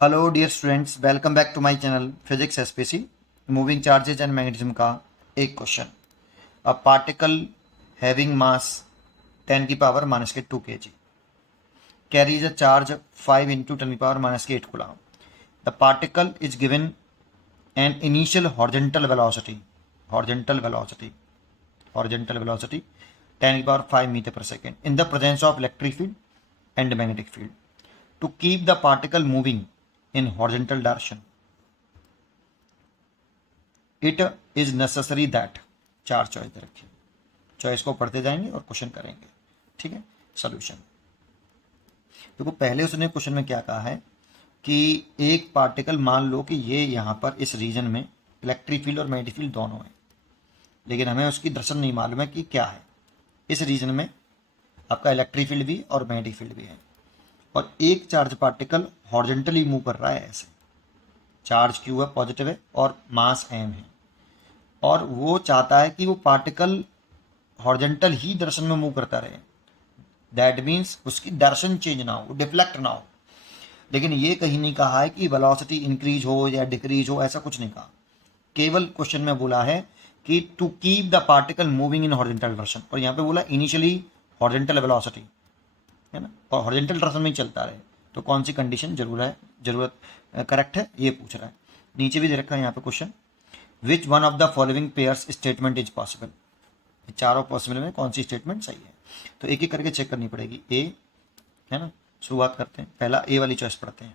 Hello dear students, welcome back to my channel physics SPC. Moving charges and magnetism का एक question. A particle having mass 10 की power minus के 2 kg carries a charge 5 into 10 की power minus के 8 coulomb. The particle is given an initial horizontal velocity horizontal velocity horizontal velocity 10 की power 5 metre पर second in the presence of electric field and magnetic field to keep the particle moving in horizontal direction it is necessary that. चार choice दे रखी, choice को पढ़ते जाएंगे और question करेंगे। ठीक है, सोल्यूशन देखो। पहले उसने क्वेश्चन में क्या कहा है कि एक पार्टिकल, मान लो कि ये यहाँ पर इस रीजन में इलेक्ट्रिक फील्ड और मैग्नेटिक फील्ड दोनों है, लेकिन हमें उसकी दर्शन नहीं मालूम है कि क्या है। इस रीजन में आपका इलेक्ट्रिक फील्ड भी और मैग्नेटिक फील्ड भी है, और एक चार्ज पार्टिकल हॉरिजेंटली मूव कर रहा है ऐसे। चार्ज क्यू है, पॉजिटिव है, और मास एम है, और वो चाहता है कि वो पार्टिकल हॉरिजेंटल ही डायरेक्शन में मूव करता रहे। दैट मीन्स उसकी डायरेक्शन चेंज ना हो, डिफ्लेक्ट ना हो। लेकिन ये कहीं नहीं कहा है कि वेलोसिटी इंक्रीज हो या डिक्रीज हो, ऐसा कुछ नहीं कहा। केवल क्वेश्चन में बोला है कि to keep the particle moving in horizontal direction, और यहाँ पे बोला इनिशियली हॉरिजेंटल वेलोसिटी, है ना, और हॉरिजेंटल डायरेक्शन में ही चलता रहे। तो कौन सी कंडीशन जरूरत करेक्ट है, ये पूछ रहा है। नीचे भी दे रखा है यहाँ पे question, which one of the following pairs statement is possible. चारों पॉसिबल में कौन सी स्टेटमेंट सही है, तो एक एक करके चेक करनी पड़ेगी। ए, है ना, शुरुआत करते हैं, पहला ए वाली चॉइस पढ़ते हैं।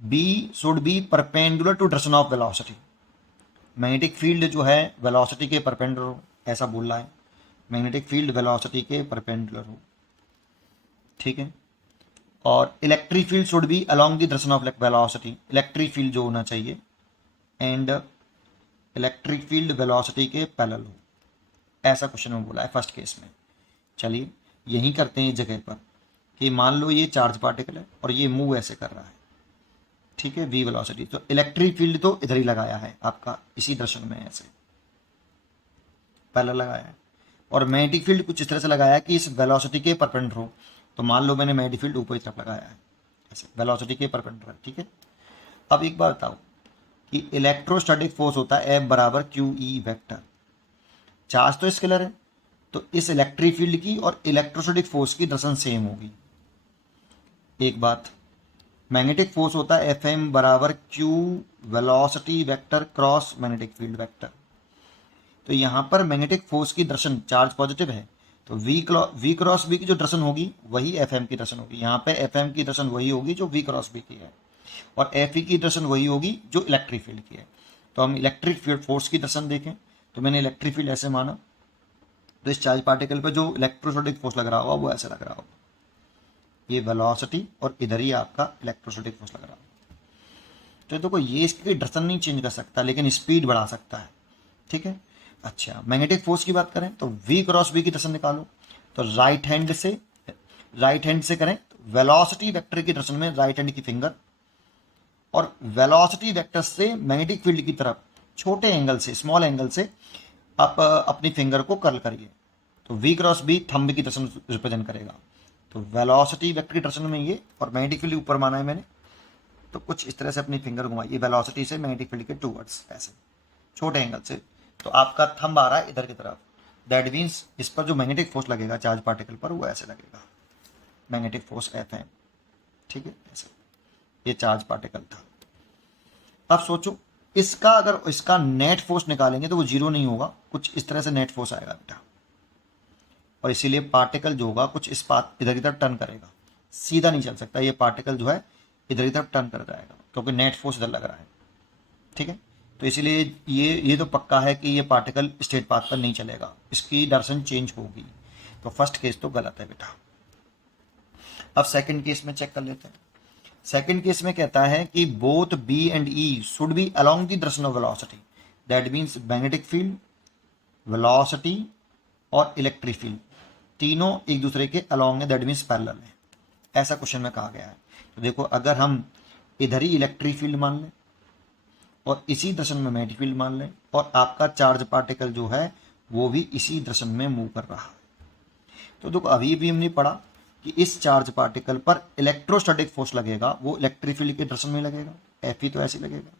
B should be perpendicular to direction of velocity. Magnetic field जो है वेलोसिटी के परपेंडिकुलर हो, ऐसा बोल रहा है। मैग्नेटिक फील्ड वेलोसिटी के परपेंडिकुलर हो, ठीक है। और electric field should be along the direction of velocity, electric field जो होना चाहिए, एंड इलेक्ट्रिक फील्ड वेलोसिटी के पैरेलल हो, ऐसा क्वेश्चन में बोला है फर्स्ट केस में। चलिए यही करते हैं इस जगह पर कि मान लो ये चार्ज पार्टिकल है और ये मूव ऐसे कर रहा है, ठीक है, वी वेलोसिटी। तो इलेक्ट्रिक फील्ड तो इधर ही लगाया है आपका, इसी डायरेक्शन में ऐसे पैरेलल लगाया है, और मैग्नेटिक फील्ड कुछ इस तरह से लगाया है कि इस वेलोसिटी के परपेंडिकुलर हो। तो मान लो मैंने मैग्नेटिक फील्ड ऊपर की तरफ लगाया है ऐसे, वेलोसिटी के परपेंडिकुलर, ठीक है। अब एक बात बताओ कि इलेक्ट्रोस्टैटिक फोर्स होता है F बराबर क्यू ई वेक्टर। चार्ज तो स्केलर है, तो इस इलेक्ट्रिक फील्ड की और इलेक्ट्रोस्टैटिक फोर्स की डायरेक्शन सेम होगी। एक बात, मैग्नेटिक फोर्स होता है एफ एम बराबर Q velocity vector cross magnetic field vector. तो यहाँ पर मैग्नेटिक फोर्स की डायरेक्शन, चार्ज पॉजिटिव है, तो वी क्रॉस बी की जो डायरेक्शन होगी वही एफ एम की डायरेक्शन होगी। यहाँ पे एफ एम की डायरेक्शन वही होगी जो वी क्रॉस बी की है, और एफ ई की डायरेक्शन वही होगी जो इलेक्ट्रिक फील्ड की है। तो हम इलेक्ट्रिक फील्ड फोर्स की डायरेक्शन देखें, तो मैंने इलेक्ट्रिक फील्ड ऐसे माना, तो इस चार्ज पार्टिकल पर जो इलेक्ट्रोस्टैटिक फोर्स लग रहा होगा वो ऐसे लग रहा होगा, ये वेलोसिटी, और इधर ही आपका इलेक्ट्रोस्टैटिक फोर्स लग रहा होगा। तो देखो ये इसकी डायरेक्शन नहीं चेंज कर सकता, लेकिन स्पीड बढ़ा सकता है, ठीक है। अच्छा, मैग्नेटिक फोर्स की बात करें तो वी क्रॉस बी की डायरेक्शन निकालो, तो राइट हैंड से करें तो वेलोसिटी वेक्टर की डायरेक्शन में राइट हैंड की फिंगर, और वेलोसिटी वेक्टर से मैग्नेटिक फील्ड की तरफ छोटे एंगल से, स्मॉल एंगल से आप अपनी फिंगर को कर्ल करिए। तो वी क्रॉस बी थंब की डायरेक्शन रिप्रेजेंट करेगा। तो वेलोसिटी वेक्टर की डायरेक्शन में ये, और मैग्नेटिक फील्ड ऊपर माना है मैंने, तो कुछ इस तरह से अपनी फिंगर घुमाइए वेलोसिटी से मैग्नेटिक फील्ड के टूवर्ड्स, ऐसे छोटे एंगल से। तो आपका थंब आ रहा है इधर की तरफ, दैट मीन्स इस पर जो मैग्नेटिक फोर्स लगेगा चार्ज पार्टिकल पर वो ऐसे लगेगा, मैग्नेटिक फोर्स एफ एम, ठीक है, ऐसे। ये चार्ज पार्टिकल था। अब सोचो इसका, अगर इसका नेट फोर्स निकालेंगे तो वो जीरो नहीं होगा, कुछ इस तरह से नेट फोर्स आएगा बेटा, और इसीलिए पार्टिकल जो होगा कुछ इस बात इधर की तरफ टर्न करेगा, सीधा नहीं चल सकता। ये पार्टिकल जो है इधर की तरफ टर्न कर जाएगा क्योंकि नेट फोर्स इधर लग रहा है, ठीक है। तो इसीलिए ये तो पक्का है कि ये पार्टिकल स्ट्रेट पाथ पर नहीं चलेगा, इसकी डायरेक्शन चेंज होगी। तो फर्स्ट केस तो गलत है बेटा। अब सेकंड केस में चेक कर लेते हैं। सेकंड केस में कहता है कि both B and E should be along the direction of velocity, that means magnetic field, velocity और इलेक्ट्रिक फील्ड तीनों एक दूसरे के अलोंग है, दैट मीन्स पैरेलल है, ऐसा क्वेश्चन में कहा गया है। तो देखो अगर हम इधर ही इलेक्ट्रिक फील्ड मान लें और इसी डायरेक्शन में मैग्नेटिक फील्ड मान लें, और आपका चार्ज पार्टिकल जो है वो भी इसी डायरेक्शन में मूव कर रहा है, तो देखो अभी भी हमने पढ़ा कि इस चार्ज पार्टिकल पर इलेक्ट्रोस्टैटिक फोर्स लगेगा वो इलेक्ट्रिक फील्ड के डायरेक्शन में लगेगा, एफ ही तो ऐसे लगेगा,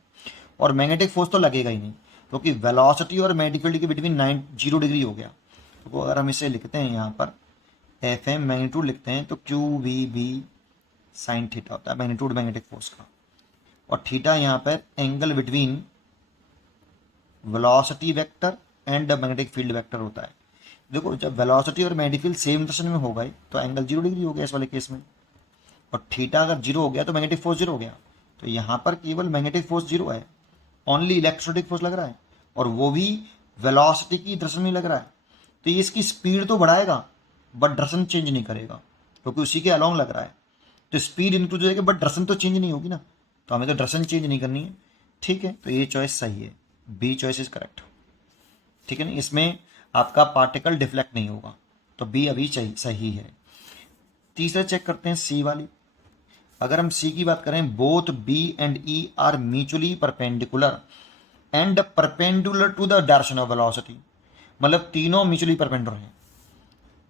और मैग्नेटिक फोर्स तो लगेगा ही नहीं क्योंकि वेलोसिटी और मैग्नेटिक फील्ड के बिटवीन 0 डिग्री हो गया। तो अगर हम इसे लिखते हैं यहाँ पर एफ एम मैग्नीट्यूड लिखते हैं तो q v B sine theta होता है मैग्नीट्यूड मैग्नेटिक फोर्स का, और थीटा यहाँ पर angle between velocity vector and magnetic field vector होता है। देखो जब वेलोसिटी और मैग्नेटिक फील्ड सेम डायरेक्शन में हो गए तो एंगल 0 डिग्री हो गया इस वाले केस में, और थीटा अगर 0 हो गया तो मैग्नेटिक फोर्स 0 हो गया। तो यहाँ पर केवल मैग्नेटिक फोर्स 0 है, ओनली इलेक्ट्रोस्टैटिक फोर्स लग रहा है, और वो भी वेलोसिटी की डायरेक्शन में लग रहा है। तो ये इसकी स्पीड तो बढ़ाएगा बट डायरेक्शन चेंज नहीं करेगा क्योंकि उसी के अलोंग लग रहा है। तो स्पीड इंक्रीज हो जाएगी बट डायरेक्शन तो चेंज नहीं होगी ना, तो हमें तो डायरेक्शन चेंज नहीं करनी है। ठीक है, तो ये चॉइस सही है, बी चॉइस इज करेक्ट। ठीक है ना, इसमें आपका पार्टिकल डिफ्लेक्ट नहीं होगा, तो बी अभी सही है। तीसरा चेक करते हैं सी वाली। अगर हम सी की बात करें, both B and E are mutually perpendicular and perpendicular to the direction of velocity, मतलब तीनों म्यूचुअली परपेंडिकुलर हैं,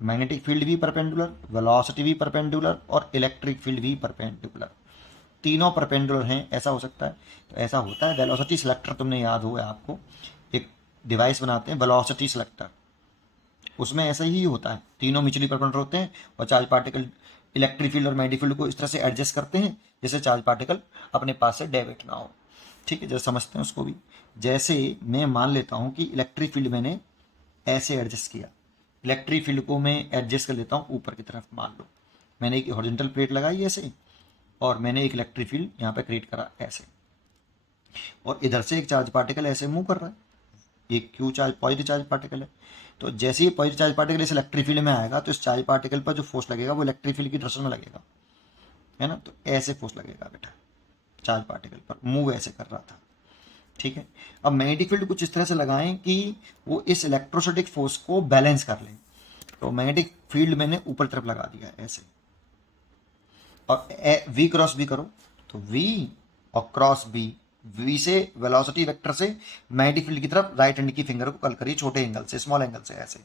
मैग्नेटिक फील्ड भी परपेंडिकुलर, वेलोसिटी भी परपेंडिकुलर और इलेक्ट्रिक फील्ड भी परपेंडिकुलर, तीनों परपेंडिकुलर हैं। ऐसा हो सकता है, तो ऐसा होता है वेलोसिटी सिलेक्टर, तुमने याद हो आपको एक डिवाइस बनाते हैं वेलोसिटी सिलेक्टर, उसमें ऐसा ही होता है, तीनों म्यूचुअली परपेंडिकुलर होते हैं और चार्ज पार्टिकल इलेक्ट्रिक फील्ड और मैग्नेटिक फील्ड को इस तरह से एडजस्ट करते हैं जैसे चार्ज पार्टिकल अपने पास से डेविएट ना हो। ठीक है, जैसे समझते हैं उसको भी। जैसे मैं मान लेता हूँ कि इलेक्ट्रिक फील्ड मैंने ऐसे एडजस्ट किया, इलेक्ट्रिक फील्ड को मैं एडजस्ट कर लेता हूँ ऊपर की तरफ। मान लो मैंने एक हॉरिजॉन्टल प्लेट लगाई ऐसे, और मैंने एक इलेक्ट्रिक फील्ड यहाँ पे क्रिएट करा ऐसे, और इधर से एक चार्ज पार्टिकल ऐसे मूव कर रहा है, ये Q charge positive charge particle है। तो जैसे ही पॉजिटिव चार्ज पार्टिकल इस इलेक्ट्रिक फील्ड में आएगा तो इस चार्ज पार्टिकल पर जो फोर्स लगेगा वो इलेक्ट्रिक फील्ड की डायरेक्शन में लगेगा, है ना। तो ऐसे फोर्स लगेगा बेटा, चार्ज पार्टिकल पर मूव ऐसे कर रहा था। ठीक है, अब मैग्नेटिक फील्ड कुछ इस तरह से लगाएं कि वो इस इलेक्ट्रोस्टैटिक फोर्स को बैलेंस कर ले। तो मैग्नेटिक फील्ड मैंने ऊपर तरफ लगा दिया ऐसे, और वी क्रॉस बी करो तो वी और क्रॉस बी, वी से वेलोसिटी वेक्टर से मैग्नेटिक फील्ड की तरफ राइट हैंड की फिंगर को कल करिए छोटे एंगल से, स्मॉल एंगल से ऐसे।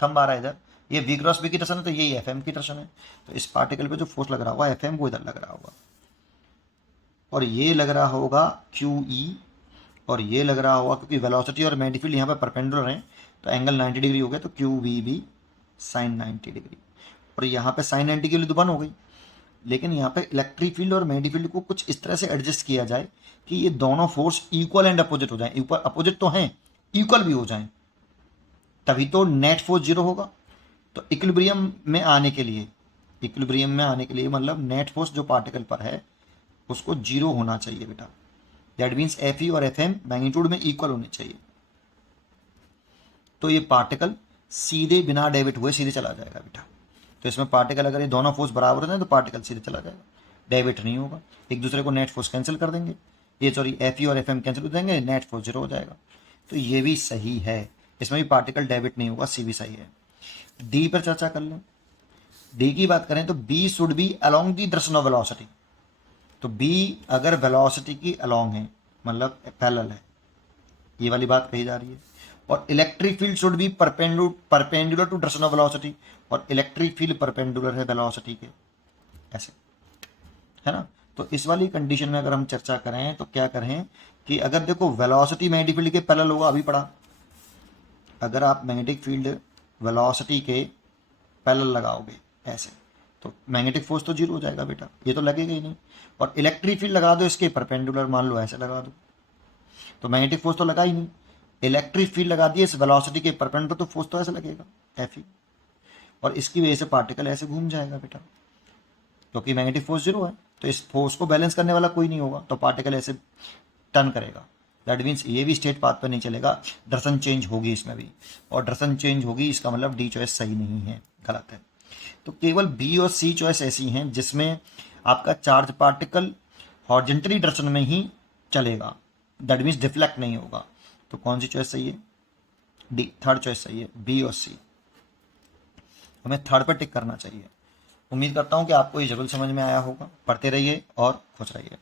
थंब आ रहा है इधर, ये वी क्रॉस बी की डायरेक्शन है तो यही एफ एम की डायरेक्शन है। तो इस पार्टिकल पे जो फोर्स लग रहा होगा एफ एम वो इधर लग रहा होगा, और ये लग रहा होगा क्यू ई, और ये लग रहा होगा क्योंकि वेलोसिटी और मैग्नेटिक फील्ड यहाँ पे परपेंडिकुलर हैं तो एंगल 90 डिग्री हो गया, तो q v B sine 90 degree, और यहाँ पे साइन 90 के लिए तो बन हो गई। लेकिन यहाँ पे इलेक्ट्रिक फील्ड और मैग्नेटिक फील्ड को कुछ इस तरह से एडजस्ट किया जाए कि ये दोनों फोर्स इक्वल एंड अपोजिट हो जाएं, ऊपर अपोजिट तो हैं इक्वल भी हो जाएं, तभी तो नेट फोर्स 0 होगा। तो इक्विलिब्रियम में आने के लिए, इक्विलिब्रियम में आने के लिए मतलब नेट फोर्स जो पार्टिकल पर है उसको 0 होना चाहिए बेटा। दैट मीन्स एफ ई और एफ एम मैग्नीट्यूड में इक्वल होने चाहिए। तो ये पार्टिकल सीधे बिना डेविएट हुए सीधे चला जाएगा बेटा। तो इसमें पार्टिकल अगर ये दोनों फोर्स बराबर होते हैं तो पार्टिकल सीधे चला जाएगा, डेविएट नहीं होगा। एक दूसरे को नेट फोर्स कैंसिल कर देंगे, ये सॉरी एफ ई और एफ एम कैंसिल कर देंगे, नेट फोर्स 0 हो जाएगा। तो ये भी सही है, इसमें भी पार्टिकल डेविएट नहीं होगा, सी भी सही है। डी पर चर्चा कर लें। डी की बात करें तो B should be along the direction of velocity. तो बी अगर वेलोसिटी की अलोंग है मतलब पैरेलल है, ये वाली बात कही जा रही है। और electric field should be perpendicular to direction of velocity, और इलेक्ट्रिक फील्ड परपेंडिकुलर है वेलोसिटी के, ऐसे, है ना। तो इस वाली कंडीशन में अगर हम चर्चा करें तो क्या करें कि अगर देखो वेलोसिटी मैग्नेटिक फील्ड के पैरेलल होगा, अभी पढ़ा, अगर आप मैग्नेटिक फील्ड वेलोसिटी के पैरेलल लगाओगे ऐसे तो मैग्नेटिक फोर्स तो 0 हो जाएगा बेटा, ये तो लगेगा ही नहीं। और इलेक्ट्रिक फील्ड लगा दो इसके परपेंडिकुलर, मान लो ऐसे लगा दो, तो मैग्नेटिक फोर्स तो लगा ही नहीं। इलेक्ट्रिक फील्ड लगा दिए इस वेलोसिटी के परपेंडिकुलर, तो फोर्स तो ऐसे लगेगा एफ ई, और इसकी वजह से पार्टिकल ऐसे घूम जाएगा बेटा, क्योंकि मैग्नेटिक फोर्स 0 है। तो इस फोर्स को बैलेंस करने वाला कोई नहीं होगा, तो पार्टिकल ऐसे टर्न करेगा। दैट मीन्स ये भी स्ट्रेट पाथ पर नहीं चलेगा, डायरेक्शन चेंज होगी इसमें भी, और डायरेक्शन चेंज होगी, इसका मतलब डी चॉइस सही नहीं है, गलत है। तो केवल बी और सी चॉइस ऐसी हैं जिसमें आपका चार्ज पार्टिकल हॉरिजॉन्टली डायरेक्शन में ही चलेगा, दैट मीन्स डिफ्लेक्ट नहीं होगा। तो कौन सी चॉइस सही है? डी, थर्ड चॉइस सही है, बी और सी। हमें थर्ड पर टिक करना चाहिए। उम्मीद करता हूँ कि आपको ये जरूर समझ में आया होगा। पढ़ते रहिए और खुश रहिए।